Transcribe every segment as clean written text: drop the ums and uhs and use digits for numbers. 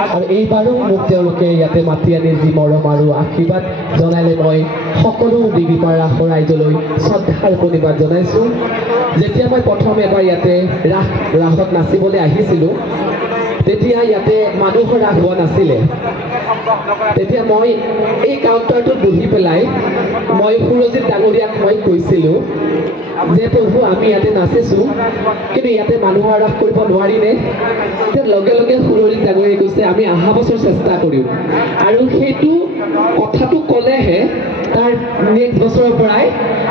আৰু এইবাৰো মোক তেওঁলোকে ইয়াতে মাতি আনি যি মৰম আৰু আশীৰ্বাদ জনালে মই সকলো ডিগ্ৰীপাৰা ৰাসৰ ৰাইজলৈ শ্ৰদ্ধাৰ প্ৰণিপাত জনাইছোঁ। যেতিয়া মই প্ৰথম এবাৰ ইয়াতে ৰাসত নাচিবলৈ আহিছিলোঁ তেতিয়া ইয়াতে মানুহৰ ৰাস হোৱা নাছিলে। তেতিয়া মই এই কাউণ্টাৰটোত বহি পেলাই মই সুৰজিৎ ডাঙৰীয়াক মই কৈছিলোঁ যে প্ৰভু আমি ইয়াতে নাচিছোঁ কিন্তু ইয়াতে মানুহৰ ৰাস কৰিব নোৱাৰিনে? লগে লগে সুৰজিৎ ডাঙৰীয়াই কৈছে আমি অহা বছৰ চেষ্টা কৰিম। আৰু সেইটো কথাটো ক'লেহে তাৰ নেক্সট বছৰৰ পৰাই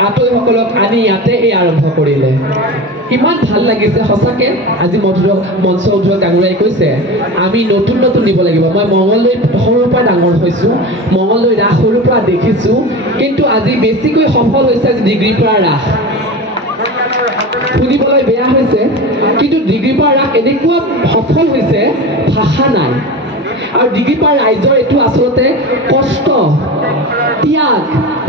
আতৈসকলক আনি ইয়াতে এই আৰম্ভ কৰিলে। ইমান ভাল লাগিছে সঁচাকে। আজি মঞ্চ উদ্যোগ ডাঙৰীয়াই কৈছে আমি নতুন নতুন দিব লাগিব। মই মঙলদৈ সৰুৰ পৰা ডাঙৰ হৈছোঁ, মঙলদৈ ৰাস সৰুৰ পৰা দেখিছোঁ, কিন্তু আজি বেছিকৈ সফল হৈছে আজি ডিগ্ৰীপাৰা ৰাস। শুনিবলৈ বেয়া হৈছে কিন্তু ডিগ্ৰীপাৰা ৰাস এনেকুৱা সফল হৈছে ভাষা নাই। আৰু ডিগ্ৰীপাৰা ৰাইজৰ এইটো আচলতে কষ্ট ত্যাগ,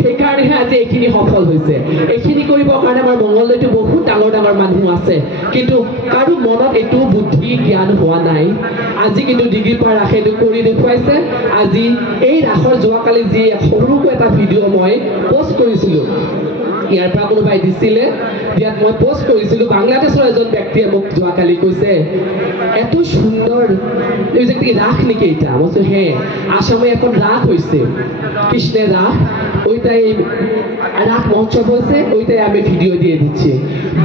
সেইকাৰণেহে আজি এইখিনি সফল হৈছে। এইখিনি কৰিবৰ কাৰণে আমাৰ মঙলদৈতো বহুত ডাঙৰ ডাঙৰ মানুহ আছে কিন্তু কাৰো মনত এইটো বুদ্ধি জ্ঞান হোৱা নাই। আজি কিন্তু ডিগ্ৰীপাৰা ৰাসে এইটো কৰি দেখুৱাইছে। আজি এই ৰাসৰ যোৱাকালি যি সৰুকৈ এটা ভিডিঅ' মই পষ্ট কৰিছিলোঁ, ইয়াৰ পৰা কোনোবাই দিছিলে, ইয়াত মই পষ্ট কৰিছিলোঁ। বাংলাদেশৰ এজন ব্যক্তিয়ে মোক যোৱাকালি কৈছে এত সুন্দৰ রাস নাকি এটা? বলছে হ্যাঁ, আসামে এখন রাস হয়েছে, কৃষ্ণের রাস, ওইটাই রাস মহোৎসব হয়েছে, ওইটাই আমি ভিডিও দিয়ে দিচ্ছি।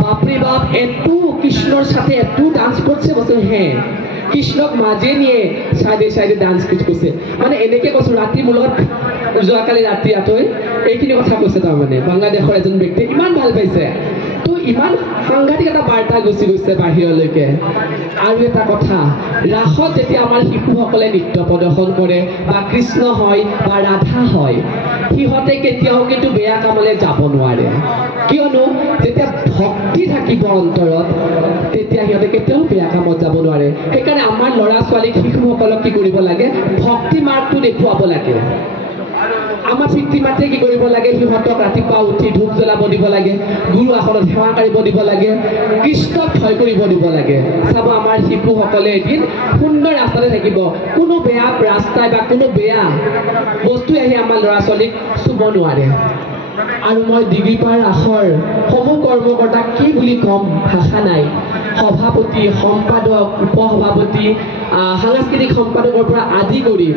বাপরে বাপ, এত কৃষ্ণর সাথে এত ডান্স করছে। বলছে হ্যাঁ, কৃষ্ণক মাঝে নিয়ে সাইডে সাইডে ডান্স করছে। মানে এনেকে কৈছো ৰাতি মূলত যোৱাকালি ৰাতি আতৈ এইখিনি কথা কৈছে। তাৰমানে বাংলাদেশৰ এজন ব্যক্তি ইমান ভাল পাইছে। তো ইমান সাংঘাতিক এটা বাৰ্তা গুচি গৈছে বাহিৰলৈকে। আৰু এটা কথা, ৰাসত যেতিয়া আমাৰ শিশুসকলে নৃত্য প্ৰদৰ্শন কৰে বা কৃষ্ণ হয় বা ৰাধা হয়, সিহঁতে কেতিয়াও কিন্তু বেয়া কামলৈ যাব নোৱাৰে। কিয়নো যেতিয়া ভক্তি থাকিব অন্তৰত তেতিয়া সিহঁতে কেতিয়াও বেয়া কামত যাব নোৱাৰে। সেইকাৰণে আমাৰ ল'ৰা ছোৱালীক শিশুসকলক কি কৰিব লাগে? ভক্তি মাৰ্গটো দেখুৱাব লাগে। আমাৰ পিতৃ মাতৃয়ে কি কৰিব লাগে? সিহঁতক ৰাতিপুৱা উঠি ধূপ জ্বলাব দিব লাগে, গুৰু আসনত সেৱা কৰিব দিব লাগে, কৃষ্ণক ভয় কৰিব দিব লাগে। চাব আমাৰ শিশুসকলে এদিন সুন্দৰ ৰাস্তাতে থাকিব, কোনো বেয়া ৰাস্তাই বা কোনো বেয়া বস্তু আহি আমাৰ ল'ৰা ছোৱালীক চুব নোৱাৰে। আৰু মই ডিগ্ৰীপাৰা ৰাসৰ সমূহ কৰ্মকৰ্তাক কি বুলি ক'ম, ভাষা নাই। সভাপতি, সম্পাদক, উপসভাপতি, সাংস্কৃতিক সম্পাদকৰ পৰা আদি কৰি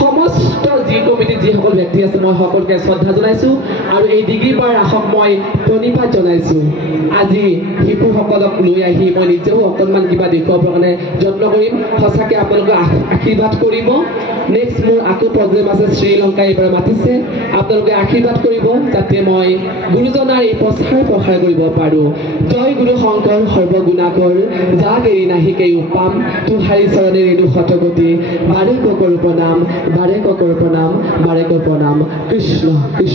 সমস্ত যি কমিটিত যিসকল ব্যক্তি আছে মই সকলোকে শ্ৰদ্ধা জনাইছোঁ আৰু এই ডিগ্ৰীপাৰা ৰাসক মই প্ৰণিপাত জনাইছোঁ। আজি শিশুসকলক লৈ আহি মই নিজেও অকণমান কিবা দেখুৱাবৰ কাৰণে যত্ন কৰিম। সঁচাকৈ আপোনালোকে আশীৰ্বাদ কৰিব। নেক্সট মোৰ আকৌ প্ৰগ্ৰেম আছে, শ্ৰীলংকা এইবাৰ মাতিছে, আপোনালোকে আশীৰ্বাদ কৰিব যাতে মই গুৰুজনাৰ এই প্ৰসাৰ কৰিব পাৰোঁ। জয় গুৰু শংকৰ সৰ্বগুণাকৰ, যাক এৰি নাহিকেই উপাম, তোহাৰি চৰণে ৰেণু শতকোটি, বাৰে কৰ প্ৰণাম, বাৰে কৰ প্ৰণাম, বাৰে কৰ প্ৰণাম। কৃষ্ণ কৃষ্ণ।